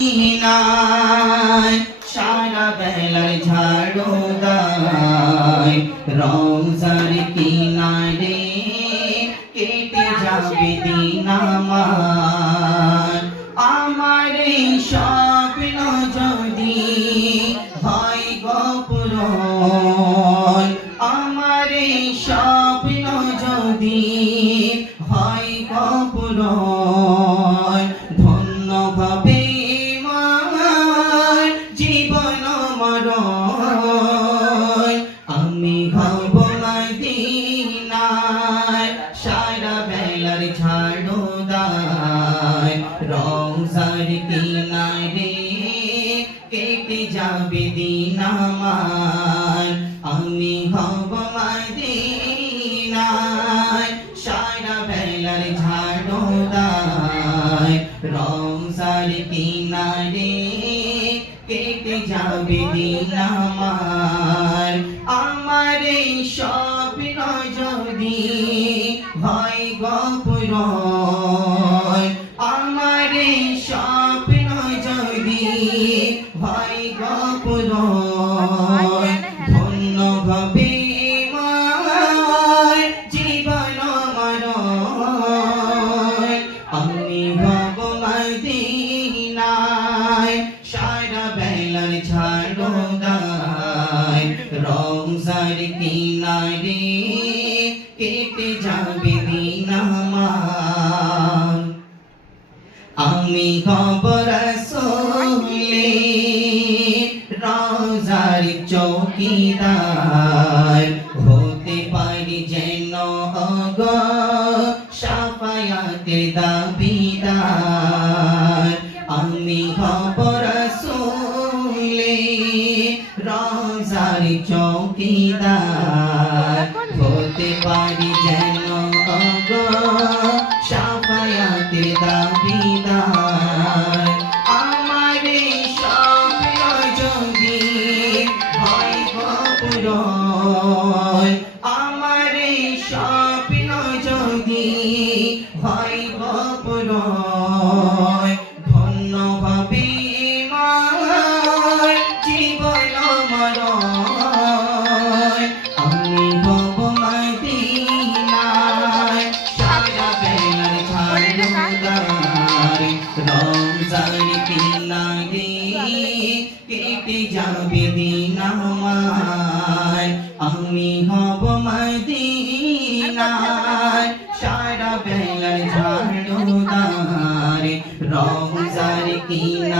নাই সারা বেলার ঝাড়ু দায় রোজার কিনারে কেটে যাবে দিন আমার এই স্বপ্ন যদি হয় গো পূরণ আমার এই স্বপ্ন যদি হয় গো পূরণ ধন্য ভাবে জীবন মরণ আমি হব মদিনায় সারা বেলার ঝাড়ু দায় রোজার কিনারে কেটে যাবে দিন আমার আমি হব মদিনায় সারা বেলার ঝাড়ু দায় রোজার কিনারে কেটে যাবে দিন আমার এই স্বপ্ন যদি হয় গো পূরণ আমার এই স্বপ্ন যদি হয় গো পূরণ ধন্য ভাবে জীবন মরণ আমি হব মদিনায় সারা বেলার ঝাড়ু দায় রোজার কিনারে কেটে যাবে দিন আমার আমি হব রাসূলের রোজার চৌকিদার হতে পারি যেন গো শাফায়াতের দাবিদার আমি হব রাসূলের রোজার চৌকিদার হতে পারি যেন গো শাফায়াতের দাবিদার আমার এই স্বপ্ন যদি হয় গো পূরণ আমার এই স্বপ্ন যদি হয় গো পূরণ ধন্য ভাবে জীবন মরণ আমি হব মদিনায় সারা বেলার ঝাড়ু দায় রোজার কিনারে কেটে যাবে দিন আমার আমি হব মদিনায় সারা বেলার ঝাড়ু দায় রোজার কিনারে